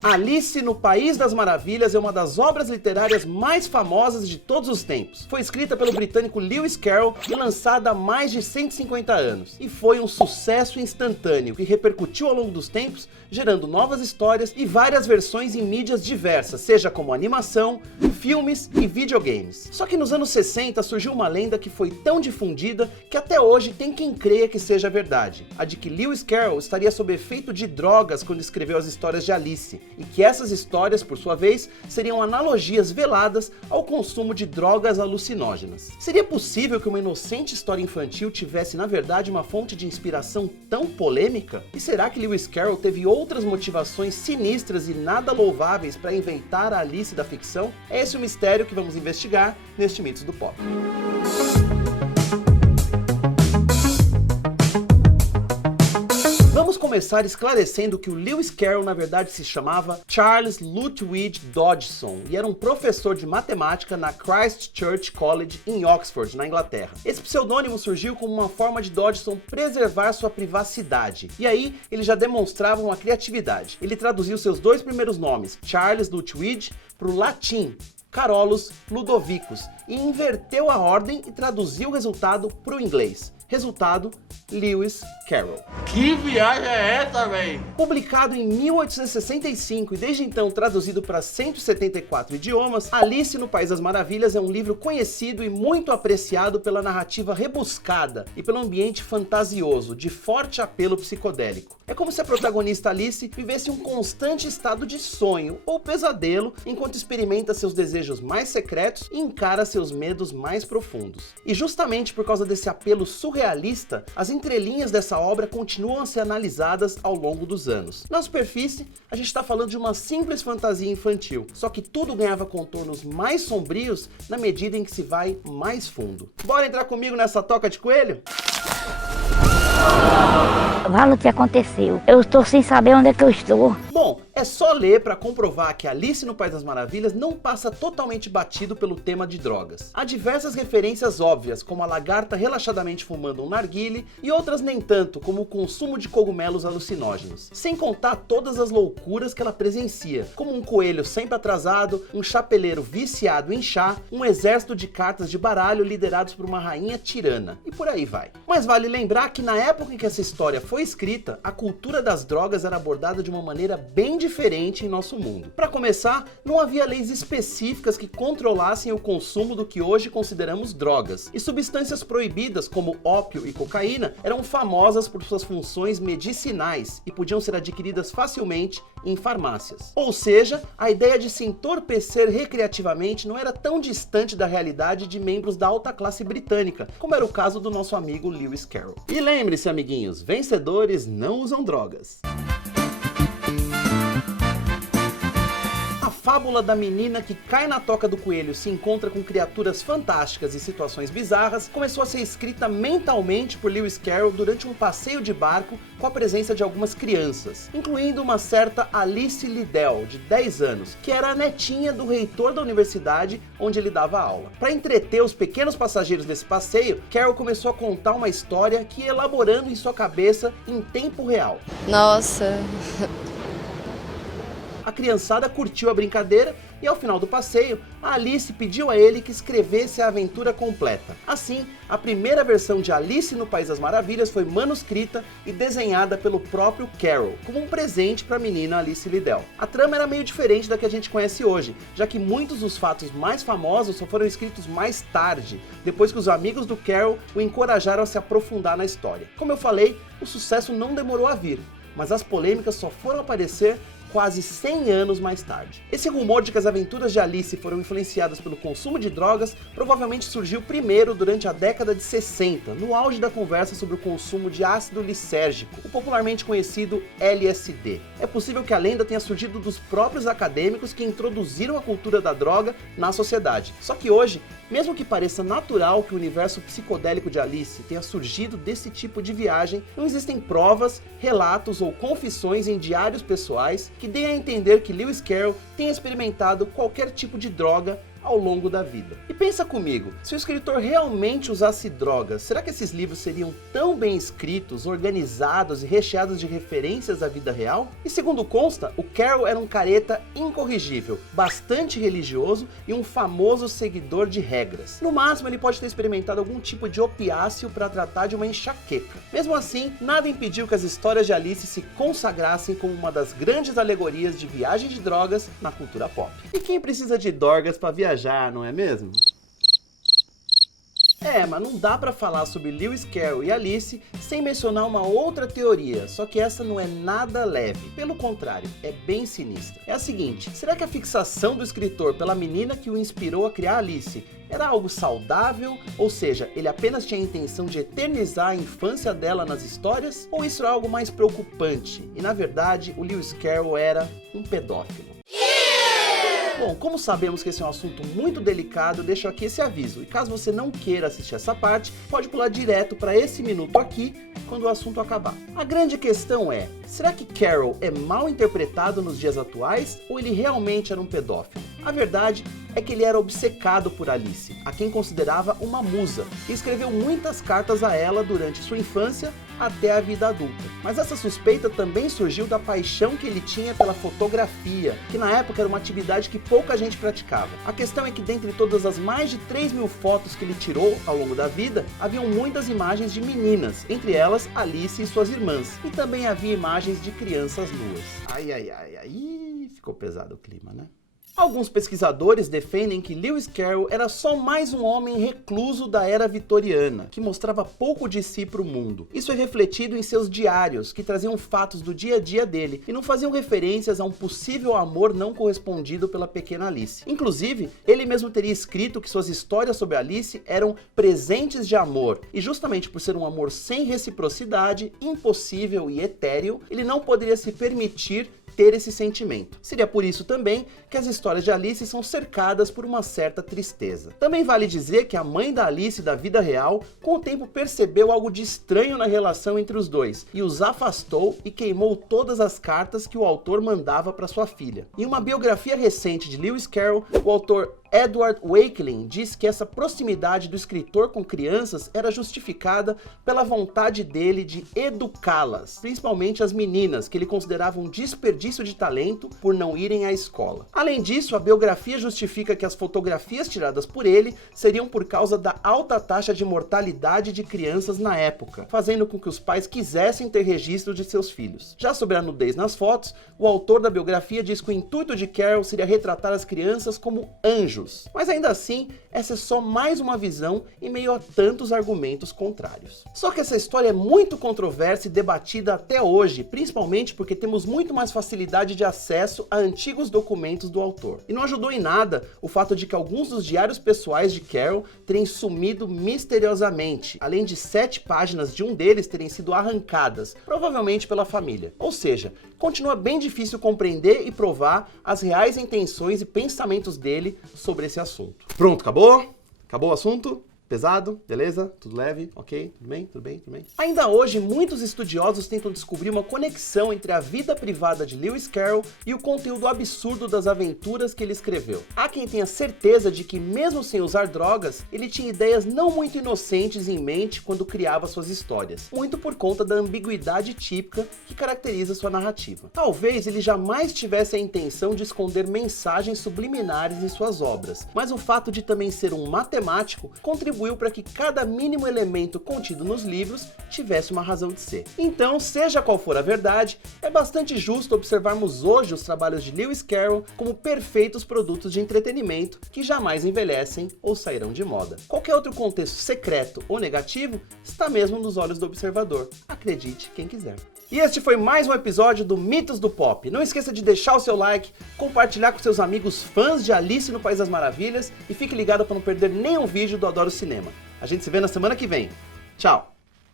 Alice no País das Maravilhas é uma das obras literárias mais famosas de todos os tempos. Foi escrita pelo britânico Lewis Carroll e lançada há mais de 150 anos. E foi um sucesso instantâneo que repercutiu ao longo dos tempos, gerando novas histórias e várias versões em mídias diversas, seja como animação, filmes e videogames. Só que nos anos 60 surgiu uma lenda que foi tão difundida que até hoje tem quem creia que seja verdade. A de que Lewis Carroll estaria sob efeito de drogas quando escreveu as histórias de Alice. E que essas histórias, por sua vez, seriam analogias veladas ao consumo de drogas alucinógenas. Seria possível que uma inocente história infantil tivesse, na verdade, uma fonte de inspiração tão polêmica? E será que Lewis Carroll teve outras motivações sinistras e nada louváveis para inventar a Alice da ficção? É esse o mistério que vamos investigar neste Mitos do Pop. Vamos começar esclarecendo que o Lewis Carroll na verdade se chamava Charles Lutwidge Dodgson e era um professor de matemática na Christ Church College em Oxford, na Inglaterra. Esse pseudônimo surgiu como uma forma de Dodgson preservar sua privacidade, e aí ele já demonstrava uma criatividade. Ele traduziu seus dois primeiros nomes, Charles Lutwidge, para o latim Carolus Ludovicus, e inverteu a ordem e traduziu o resultado para o inglês. Resultado, Lewis Carroll. Que viagem é essa, véi? Publicado em 1865 e desde então traduzido para 174 idiomas, Alice no País das Maravilhas é um livro conhecido e muito apreciado pela narrativa rebuscada e pelo ambiente fantasioso, de forte apelo psicodélico. É como se a protagonista Alice vivesse um constante estado de sonho ou pesadelo enquanto experimenta seus desejos mais secretos e encara seus medos mais profundos. E justamente por causa desse apelo surrealista, as entrelinhas dessa obra continuam a ser analisadas ao longo dos anos. Na superfície, a gente está falando de uma simples fantasia infantil, só que tudo ganhava contornos mais sombrios na medida em que se vai mais fundo. Bora entrar comigo nessa toca de coelho? Fala o que aconteceu. Eu estou sem saber onde é que eu estou. Bom, é só ler para comprovar que Alice no País das Maravilhas não passa totalmente batido pelo tema de drogas. Há diversas referências óbvias, como a lagarta relaxadamente fumando um narguile, e outras nem tanto, como o consumo de cogumelos alucinógenos. Sem contar todas as loucuras que ela presencia, como um coelho sempre atrasado, um chapeleiro viciado em chá, um exército de cartas de baralho liderados por uma rainha tirana, e por aí vai. Mas vale lembrar que na época em que essa história foi escrita, a cultura das drogas era abordada de uma maneira bem diferente em nosso mundo. Para começar, não havia leis específicas que controlassem o consumo do que hoje consideramos drogas, e substâncias proibidas como ópio e cocaína eram famosas por suas funções medicinais e podiam ser adquiridas facilmente em farmácias. Ou seja, a ideia de se entorpecer recreativamente não era tão distante da realidade de membros da alta classe britânica, como era o caso do nosso amigo Lewis Carroll. E lembre-se, amiguinhos, vencedores não usam drogas. A fábula da menina que cai na toca do coelho se encontra com criaturas fantásticas e situações bizarras começou a ser escrita mentalmente por Lewis Carroll durante um passeio de barco com a presença de algumas crianças, incluindo uma certa Alice Liddell, de 10 anos, que era a netinha do reitor da universidade onde ele dava aula. Para entreter os pequenos passageiros desse passeio, Carroll começou a contar uma história que ia elaborando em sua cabeça em tempo real. Nossa... A criançada curtiu a brincadeira e ao final do passeio, a Alice pediu a ele que escrevesse a aventura completa. Assim, a primeira versão de Alice no País das Maravilhas foi manuscrita e desenhada pelo próprio Carroll, como um presente para a menina Alice Liddell. A trama era meio diferente da que a gente conhece hoje, já que muitos dos fatos mais famosos só foram escritos mais tarde, depois que os amigos do Carroll o encorajaram a se aprofundar na história. Como eu falei, o sucesso não demorou a vir, mas as polêmicas só foram aparecer quase 100 anos mais tarde. Esse rumor de que as aventuras de Alice foram influenciadas pelo consumo de drogas provavelmente surgiu primeiro durante a década de 60, no auge da conversa sobre o consumo de ácido lisérgico, o popularmente conhecido LSD. É possível que a lenda tenha surgido dos próprios acadêmicos que introduziram a cultura da droga na sociedade. Só que hoje, mesmo que pareça natural que o universo psicodélico de Alice tenha surgido desse tipo de viagem, não existem provas, relatos ou confissões em diários pessoais que deem a entender que Lewis Carroll tenha experimentado qualquer tipo de droga ao longo da vida. E pensa comigo, se o escritor realmente usasse drogas, será que esses livros seriam tão bem escritos, organizados e recheados de referências à vida real? E segundo consta, o Carroll era um careta incorrigível, bastante religioso e um famoso seguidor de regras. No máximo, ele pode ter experimentado algum tipo de opiáceo para tratar de uma enxaqueca. Mesmo assim, nada impediu que as histórias de Alice se consagrassem como uma das grandes alegorias de viagem de drogas na cultura pop. E quem precisa de drogas para viajar, não é mesmo? Mas não dá pra falar sobre Lewis Carroll e Alice sem mencionar uma outra teoria, só que essa não é nada leve, pelo contrário, é bem sinistra. É a seguinte, será que a fixação do escritor pela menina que o inspirou a criar Alice era algo saudável, ou seja, ele apenas tinha a intenção de eternizar a infância dela nas histórias? Ou isso era algo mais preocupante, e na verdade o Lewis Carroll era um pedófilo? Bom, como sabemos que esse é um assunto muito delicado, eu deixo aqui esse aviso. E caso você não queira assistir essa parte, pode pular direto para esse minuto aqui, quando o assunto acabar. A grande questão é, será que Carroll é mal interpretado nos dias atuais ou ele realmente era um pedófilo? A verdade é que ele era obcecado por Alice, a quem considerava uma musa, e escreveu muitas cartas a ela durante sua infância até a vida adulta. Mas essa suspeita também surgiu da paixão que ele tinha pela fotografia, que na época era uma atividade que pouca gente praticava. A questão é que dentre todas as mais de 3.000 fotos que ele tirou ao longo da vida, haviam muitas imagens de meninas, entre elas Alice e suas irmãs, e também havia imagens de crianças nuas. Ai, ficou pesado o clima, né? Alguns pesquisadores defendem que Lewis Carroll era só mais um homem recluso da era vitoriana, que mostrava pouco de si para o mundo. Isso é refletido em seus diários, que traziam fatos do dia a dia dele e não faziam referências a um possível amor não correspondido pela pequena Alice. Inclusive, ele mesmo teria escrito que suas histórias sobre Alice eram presentes de amor, e justamente por ser um amor sem reciprocidade, impossível e etéreo, ele não poderia se permitir ter esse sentimento. Seria por isso também que as histórias de Alice são cercadas por uma certa tristeza. Também vale dizer que a mãe da Alice da vida real, com o tempo percebeu algo de estranho na relação entre os dois, e os afastou e queimou todas as cartas que o autor mandava para sua filha. Em uma biografia recente de Lewis Carroll, o autor Edward Wakeling diz que essa proximidade do escritor com crianças era justificada pela vontade dele de educá-las, principalmente as meninas, que ele considerava um desperdício de talento por não irem à escola. Além disso, a biografia justifica que as fotografias tiradas por ele seriam por causa da alta taxa de mortalidade de crianças na época, fazendo com que os pais quisessem ter registro de seus filhos. Já sobre a nudez nas fotos, o autor da biografia diz que o intuito de Carroll seria retratar as crianças como anjos. Mas ainda assim, essa é só mais uma visão em meio a tantos argumentos contrários. Só que essa história é muito controversa e debatida até hoje, principalmente porque temos muito mais facilidade de acesso a antigos documentos do autor. E não ajudou em nada o fato de que alguns dos diários pessoais de Carroll terem sumido misteriosamente, além de 7 páginas de um deles terem sido arrancadas, provavelmente pela família. Ou seja, continua bem difícil compreender e provar as reais intenções e pensamentos dele sobre esse assunto. Pronto, acabou? Acabou o assunto? Pesado? Beleza? Tudo leve? Ok? Tudo bem? Tudo bem? Tudo bem? Ainda hoje, muitos estudiosos tentam descobrir uma conexão entre a vida privada de Lewis Carroll e o conteúdo absurdo das aventuras que ele escreveu. Há quem tenha certeza de que, mesmo sem usar drogas, ele tinha ideias não muito inocentes em mente quando criava suas histórias, muito por conta da ambiguidade típica que caracteriza sua narrativa. Talvez ele jamais tivesse a intenção de esconder mensagens subliminares em suas obras, mas o fato de também ser um matemático contribuiu para que cada mínimo elemento contido nos livros tivesse uma razão de ser. Então, seja qual for a verdade, é bastante justo observarmos hoje os trabalhos de Lewis Carroll como perfeitos produtos de entretenimento que jamais envelhecem ou sairão de moda. Qualquer outro contexto secreto ou negativo está mesmo nos olhos do observador. Acredite quem quiser. E este foi mais um episódio do Mitos do Pop. Não esqueça de deixar o seu like, compartilhar com seus amigos fãs de Alice no País das Maravilhas e fique ligado para não perder nenhum vídeo do Adoro Cinema. A gente se vê na semana que vem. Tchau!